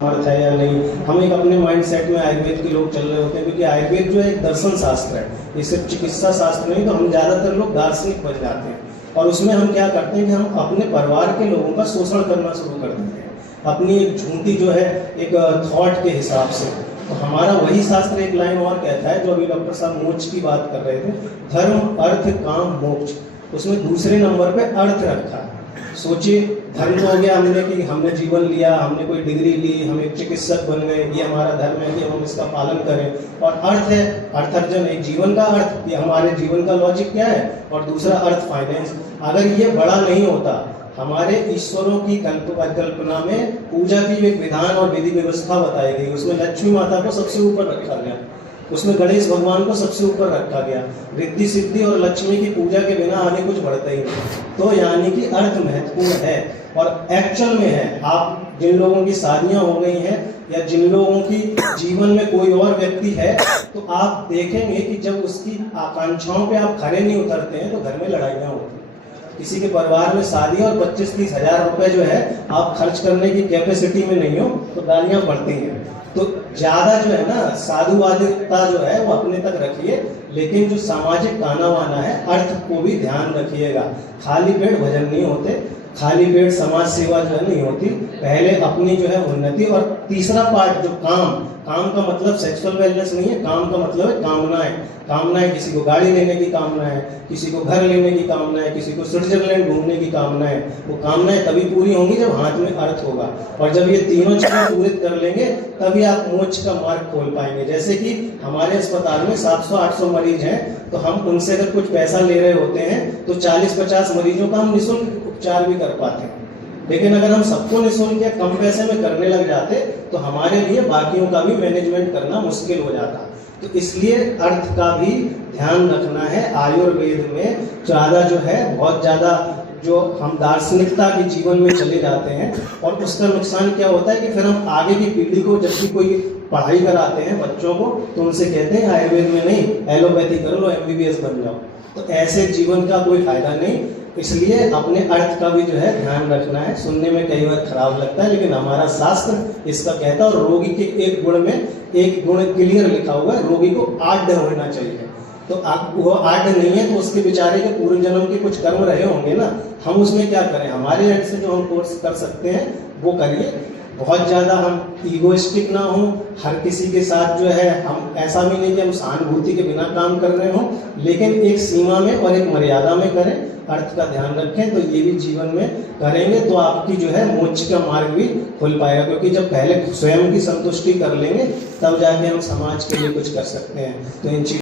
अर्थ है या नहीं। हम एक अपने माइंड सेट में आयुर्वेद के लोग चल रहे होते हैं, क्योंकि आयुर्वेद जो है एक दर्शन शास्त्र है, ये सिर्फ चिकित्सा शास्त्र नहीं। तो हम ज़्यादातर लोग दार्शनिक बन जाते हैं और उसमें हम क्या करते हैं कि हम अपने परिवार के लोगों का शोषण करना शुरू कर देते हैं अपनी एक झूठी जो है एक थॉट के हिसाब से। तो हमारा वही शास्त्र एक लाइन और कहता है, जो अभी डॉक्टर साहब मोक्ष की बात कर रहे थे, धर्म अर्थ काम मोक्ष, उसमें दूसरे नंबर पे अर्थ रखा है। सोचिए, धर्म तो हो गया हमने कि हमने जीवन लिया, हमने कोई डिग्री ली, हम एक चिकित्सक बन गए, ये हमारा धर्म है कि हम इसका पालन करें। और अर्थ है अर्थार्जन, एक जीवन का अर्थ, कि हमारे जीवन का लॉजिक क्या है, और दूसरा अर्थ फाइनेंस। अगर ये बड़ा नहीं होता, हमारे ईश्वरों की कल्पना में पूजा की एक विधान और विधि व्यवस्था बताई गई, उसमें लक्ष्मी माता को सबसे ऊपर रखा गया, उसमें गणेश भगवान को सबसे ऊपर रखा गया। रिद्धि सिद्धि और लक्ष्मी की पूजा के बिना आगे कुछ बढ़ता ही नहीं। तो यानी कि अर्थ महत्वपूर्ण है और एक्चुअल में है। आप जिन लोगों की शादियां हो गई हैं या जिन लोगों की जीवन में कोई और व्यक्ति है, तो आप देखेंगे कि जब उसकी आकांक्षाओं पे आप खरे नहीं उतरते हैं तो घर में लड़ाइयाँ होती हैं। किसी के परिवार में शादी और 25-30 हजार रुपए जो है आप खर्च करने की कैपेसिटी में नहीं हो तो गालियां पड़ती हैं। तो ज्यादा जो है ना साधुवादिता जो है वो अपने तक रखिए, लेकिन जो सामाजिक ताना वाना है अर्थ को भी ध्यान रखिएगा। खाली पेट भजन नहीं होते, खाली पेट समाज सेवा जो है नहीं होती। पहले अपनी जो है उन्नति, और तीसरा पार्ट जो काम का मतलब सेक्सुअल वेलनेस नहीं है, काम का मतलब है कामनाएं। किसी को गाड़ी लेने की कामना है, किसी को घर लेने की कामना है, किसी को स्विट्जरलैंड घूमने की कामना है। वो कामनाएं तभी पूरी होंगी जब हाथ में अर्थ होगा, और जब ये तीनों चीजें पूरित कर लेंगे तभी आप मोक्ष का मार्ग खोल पाएंगे। जैसे कि हमारे अस्पताल में 700-800 मरीज हैं, तो हम उनसे अगर कुछ पैसा ले रहे होते हैं तो 40-50 मरीजों का हम निःशुल्क उपचार भी कर पाते हैं। लेकिन अगर हम सबको निःशुल्क या कम पैसे में करने लग जाते तो हमारे लिए बाकियों का भी मैनेजमेंट करना मुश्किल हो जाता। तो इसलिए अर्थ का भी ध्यान रखना है। आयुर्वेद में ज़्यादा जो है बहुत ज़्यादा जो हम दार्शनिकता के जीवन में चले जाते हैं, और उसका नुकसान क्या होता है कि फिर हम आगे की पीढ़ी को जब भी कोई पढ़ाई कराते हैं बच्चों को, तो उनसे कहते हैं आयुर्वेद में नहीं, एलोपैथी कर लो, MBBS बन जाओ। तो ऐसे जीवन का कोई फायदा नहीं। इसलिए अपने अर्थ का भी जो है ध्यान रखना है। सुनने में कई बार खराब लगता है, लेकिन हमारा शास्त्र इसका कहता है। और रोगी के एक गुण में एक गुण क्लियर लिखा हुआ है, रोगी को आढ़ होना चाहिए। तो आप वो आढ़ नहीं है तो उसके बेचारे के पूर्व जन्म के कुछ कर्म रहे होंगे ना, हम उसमें क्या करें। हमारे एंड से जो हम कोर्स कर सकते हैं वो करिए। बहुत ज़्यादा हम ईगोइस्टिक ना हो, हर किसी के साथ जो है हम ऐसा भी नहीं कि हम सहानुभूति के बिना काम कर रहे हों, लेकिन एक सीमा में और एक मर्यादा में करें। अर्थ का ध्यान रखें, तो ये भी जीवन में करेंगे तो आपकी जो है मोक्ष का मार्ग भी खुल पाएगा। क्योंकि जब पहले स्वयं की संतुष्टि कर लेंगे तब जाके हम समाज के लिए कुछ कर सकते हैं। तो इन